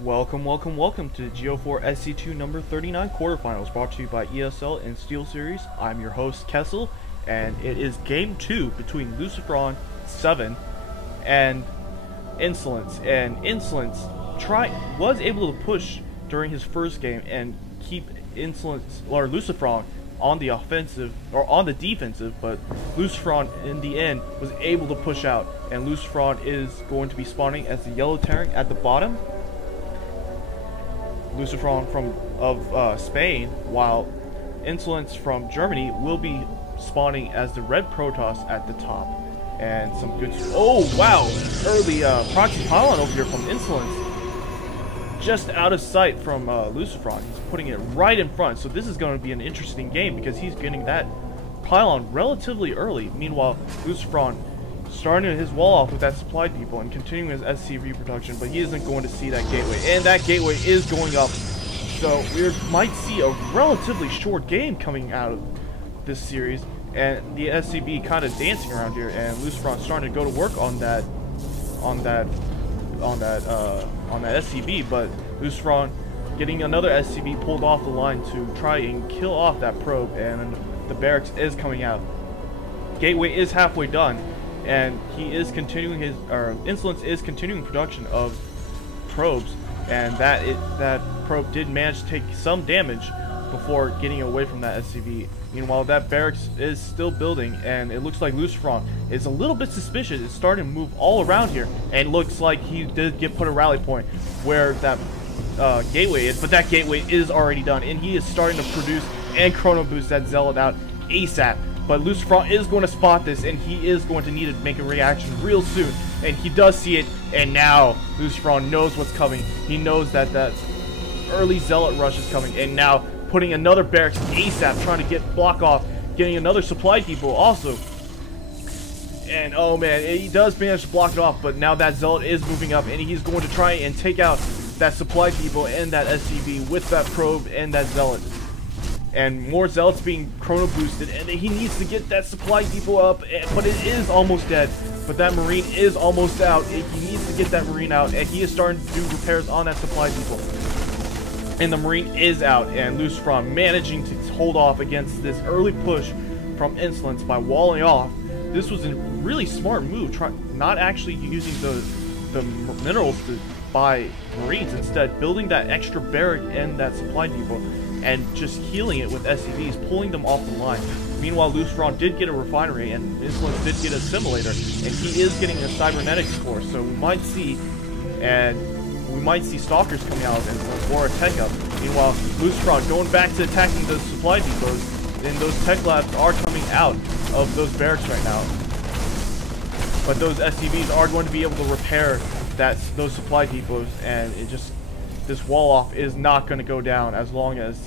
Welcome to Go4SC2 number 39 quarterfinals, brought to you by ESL and Steel Series. I'm your host Kessel, and it is game 2 between Lucifron 7 and Insolence. And Insolence was able to push during his first game and keep Insolence or Lucifron on the offensive or on the defensive, but Lucifron in the end was able to push out, and Lucifron is going to be spawning as the yellow Terran at the bottom. Lucifron of Spain, while Insolence from Germany will be spawning as the red Protoss at the top. And some good... Oh, wow! Early proxy pylon over here from Insolence. Just out of sight from Lucifron. He's putting it right in front. So this is going to be an interesting game because he's getting that pylon relatively early. Meanwhile, Lucifron starting his wall off with that supply depot and continuing his SCV production, but he isn't going to see that gateway, and that gateway is going up. So we might see a relatively short game coming out of this series, and the SCV kind of dancing around here, and Lucifron starting to go to work on that SCV, but Lucifron getting another SCV pulled off the line to try and kill off that probe, and the barracks is coming out. Gateway is halfway done, and he is continuing his, Insolence is continuing production of probes, and that probe did manage to take some damage before getting away from that SCV. Meanwhile, that barracks is still building, and it looks like Lucifron is a little bit suspicious. It's starting to move all around here, and it looks like he did put a rally point where that gateway is, but that gateway is already done, and he is starting to produce and chrono boost that zealot out ASAP. But Lucifron is going to spot this, and he is going to need to make a reaction real soon. And he does see it, and now Lucifron knows what's coming. He knows that that early zealot rush is coming, and now putting another barracks ASAP, trying to get block off, getting another supply depot also. And oh man, he does manage to block it off, but now that zealot is moving up, and he's going to try and take out that supply depot and that SCV with that probe and that zealot. And more zealots being chrono boosted, and he needs to get that supply depot up, but it is almost dead. But that marine is almost out. He needs to get that marine out, and he is starting to do repairs on that supply depot. And the marine is out, and Lucifron managing to hold off against this early push from Insolence by walling off. This was a really smart move, not actually using the minerals to buy marines, instead building that extra barrack and that supply depot, and just healing it with SCVs, pulling them off the line. Meanwhile, Lucifron did get a refinery, and Insolence did get a simulator, and he is getting a cybernetics core, so we might see stalkers coming out of Insolence, or a tech up. Meanwhile, Lucifron going back to attacking those supply depots, and those tech labs are coming out of those barracks right now. But those SCVs are going to be able to repair those supply depots, and this wall off is not going to go down as long as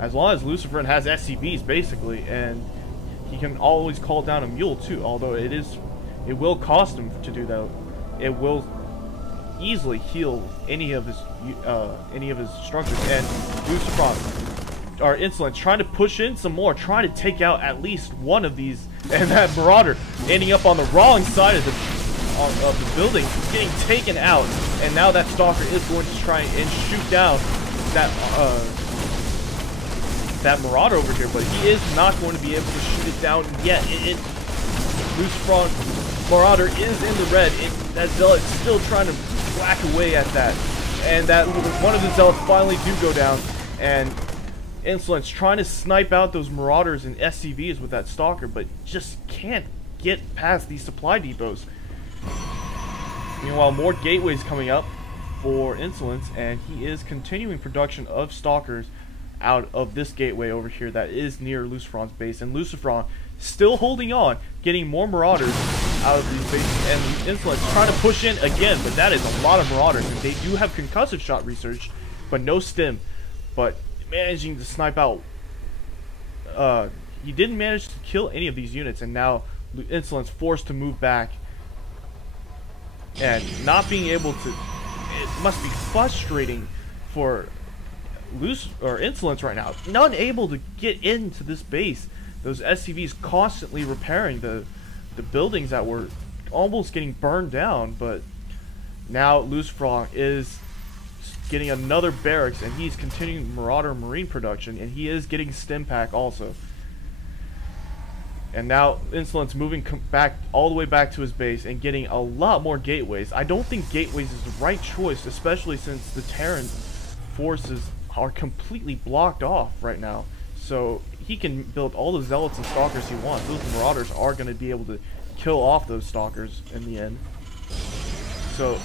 Lucifron has SCVs basically, and he can always call down a mule too. Although it will cost him to do that. It will easily heal any of his structures, and Lucifron or Insolence trying to push in some more, trying to take out at least one of these, and that Marauder ending up on the wrong side of the building, getting taken out, and now that Stalker is going to try and shoot down that Marauder over here, but he is not going to be able to shoot it down yet. Lucifron Marauder is in the red, and that Zealot is still trying to whack away at that, and that one of the Zealots finally do go down, and Insolence trying to snipe out those Marauders and SCVs with that Stalker, but just can't get past these supply depots. Meanwhile, more gateways coming up for Insolence, and he is continuing production of Stalkers out of this gateway over here that is near Lucifron's base, and Lucifron still holding on, getting more Marauders out of these bases, and Insolence trying to push in again, but that is a lot of Marauders, and they do have concussive shot research, but no stim, but managing to snipe out. He didn't manage to kill any of these units, and now Insolence forced to move back, and not being able to. It must be frustrating for Insolence right now, not able to get into this base. Those SCVs constantly repairing the buildings that were almost getting burned down, but now Lucifron is getting another barracks, and he's continuing Marauder Marine production, and he is getting stim pack also. And now Insolence moving back all the way back to his base and getting a lot more gateways. I don't think gateways is the right choice, especially since the Terran forces are completely blocked off right now. So he can build all the zealots and stalkers he wants. Those marauders are going to be able to kill off those stalkers in the end. So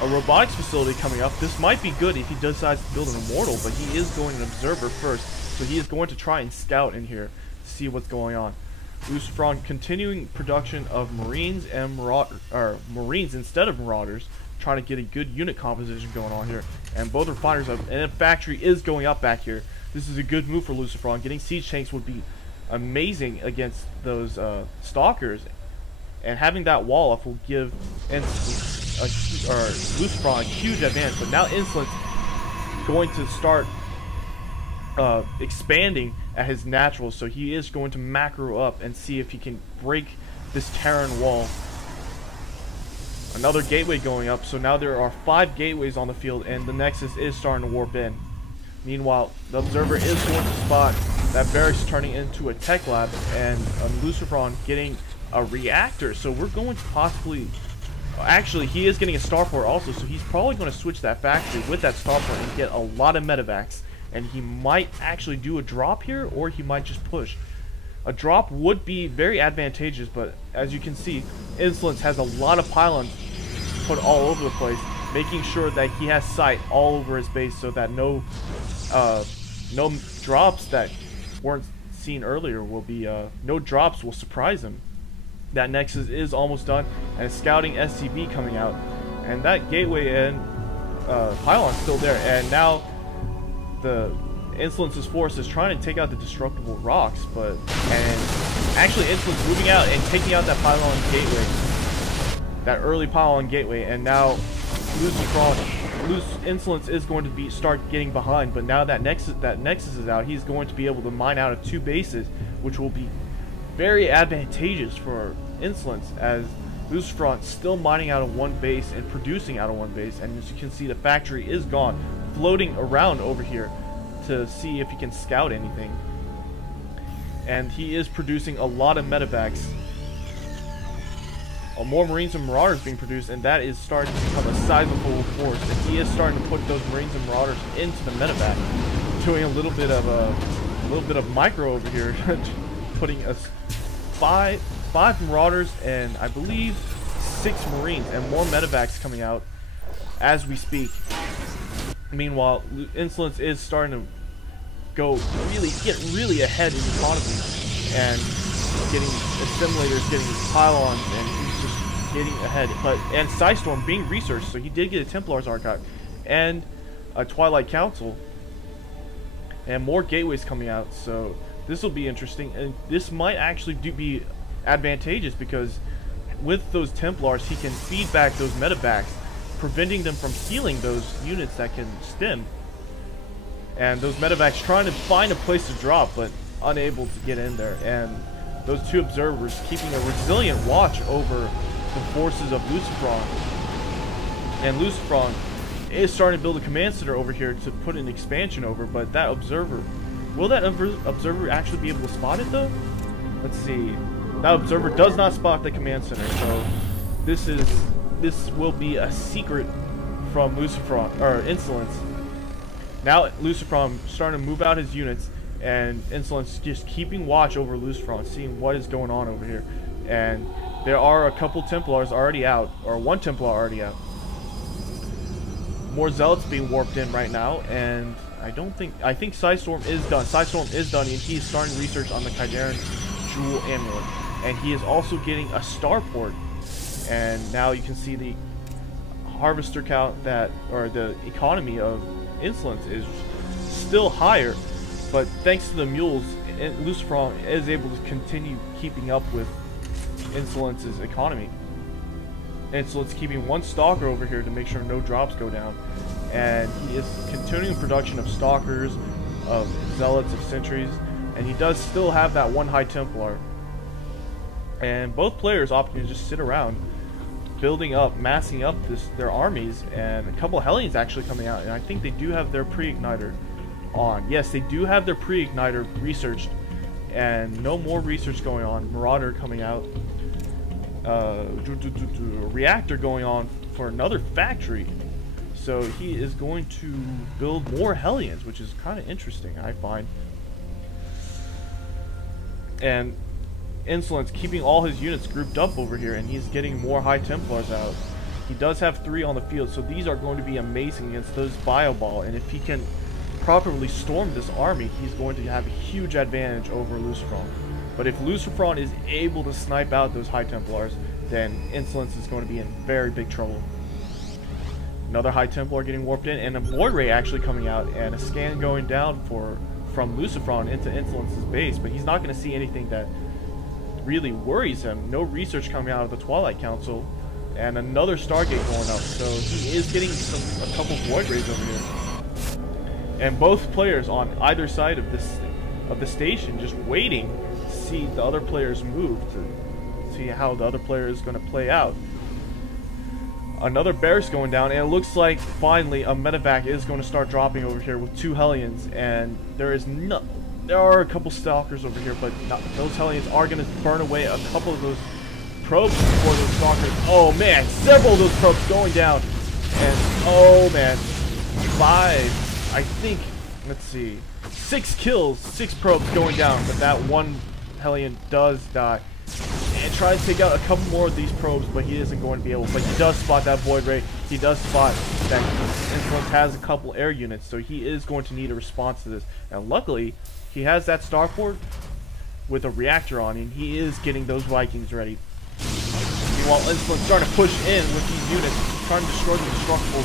a robotics facility coming up. This might be good if he decides to build an immortal, but he is going an observer first. So he is going to try and scout in here to see what's going on. Lucifron continuing production of marines and marines instead of marauders, trying to get a good unit composition going on here. And both refiners up, and a factory is going up back here. This is a good move for Lucifron. Getting siege tanks would be amazing against those stalkers, and having that wall up will give Lucifron a huge advantage. But now Insolence going to start expanding at his natural, so he is going to macro up and see if he can break this Terran wall. Another gateway going up, so now there are 5 gateways on the field, and the Nexus is starting to warp in. Meanwhile, the observer is going to spot that barracks turning into a tech lab, and Lucifron getting a reactor. So we're going to possibly, actually he is getting a starport also, so he's probably going to switch that factory with that starport and get a lot of medevacs. And he might actually do a drop here, or he might just push. A drop would be very advantageous, but as you can see, Insolence has a lot of pylons put all over the place, making sure that he has sight all over his base, so that no drops that weren't seen earlier will be no drops will surprise him. That Nexus is almost done, and a scouting SCB coming out, and that gateway and pylon still there. And now the Insolence's force is trying to take out the destructible rocks, and actually Insolence moving out and taking out that pylon gateway, that early pylon gateway, and now Insolence is going to start getting behind. But now that Nexus is out, he's going to be able to mine out of 2 bases, which will be very advantageous for Insolence, as Lucifron still mining out of 1 base and producing out of 1 base. And as you can see, the factory is gone, floating around over here to see if he can scout anything. And he is producing a lot of medevacs. More marines and marauders being produced, and that is starting to become a sizable force. And he is starting to put those marines and marauders into the medevac, doing a little bit of micro over here, putting us 5 marauders and I believe 6 marines, and more medevacs coming out as we speak. Meanwhile, Insolence is starting to get really ahead in economy, and getting assimilators, getting pylons, and he's just getting ahead. And Psystorm being researched, so he did get a Templar's Archive and a Twilight Council, and more gateways coming out. So this will be interesting, and this might actually be advantageous, because with those Templars he can feed back those medevacs, preventing them from healing those units that can stim. And those medevacs trying to find a place to drop, but unable to get in there. And those 2 observers keeping a resilient watch over the forces of Lucifron. And Lucifron is starting to build a command center over here to put an expansion over, but that observer, will that observer actually be able to spot it though? Let's see. That observer does not spot the command center, so this will be a secret from Lucifron, or Insolence. Now Lucifron starting to move out his units, and Insolence just keeping watch over Lucifron, seeing what is going on over here. And there are a couple Templars already out, or 1 Templar already out. More Zealots being warped in right now, and I think Psystorm is done. Psystorm is done, and he's starting research on the Kyderan Jewel Amulet. And he is also getting a starport. And now you can see the harvester count or the economy of Insolence is still higher, but thanks to the mules, Lucifron is able to continue keeping up with Insolence's economy. Insolence keeping 1 stalker over here to make sure no drops go down, and he is continuing production of stalkers, of zealots, of sentries, and he does still have that 1 high Templar. And both players opting to just sit around, building up, massing up their armies, and a couple of Hellions actually coming out, and I think they do have their pre-igniter on. Yes, they do have their pre-igniter researched, and no more research going on. Marauder coming out, reactor going on for another factory, so he is going to build more Hellions, which is kind of interesting, I find. And Insolence keeping all his units grouped up over here, and he's getting more High Templars out. He does have 3 on the field, so these are going to be amazing against those Bio Ball, and if he can properly storm this army, he's going to have a huge advantage over Lucifron. But if Lucifron is able to snipe out those High Templars, then Insolence is going to be in very big trouble. Another High Templar getting warped in, and a Void Ray actually coming out, and a scan going down from Lucifron into Insolence's base, but he's not going to see anything that really worries him. No research coming out of the Twilight Council, and another Stargate going up, so he is getting a couple Void Rays over here. And both players on either side of the station just waiting to see the other players move, to see how the other player is going to play out. Another Barracks going down, and it looks like finally a medevac is going to start dropping over here with 2 Hellions, and there are a couple Stalkers over here, but those Hellions are going to burn away a couple of those probes before those Stalkers. Oh man, several of those probes going down, and oh man, 5, I think, let's see, 6 kills, 6 probes going down, but that one Hellion does die. And try to take out a couple more of these probes, but he isn't going to be able. But he does spot that Void Ray. He does spot that Insolence has a couple air units, so he is going to need a response to this. And luckily, he has that Starport with a reactor on, and he is getting those Vikings ready. Meanwhile, Insolence starting to push in with these units, trying to destroy the Destructibles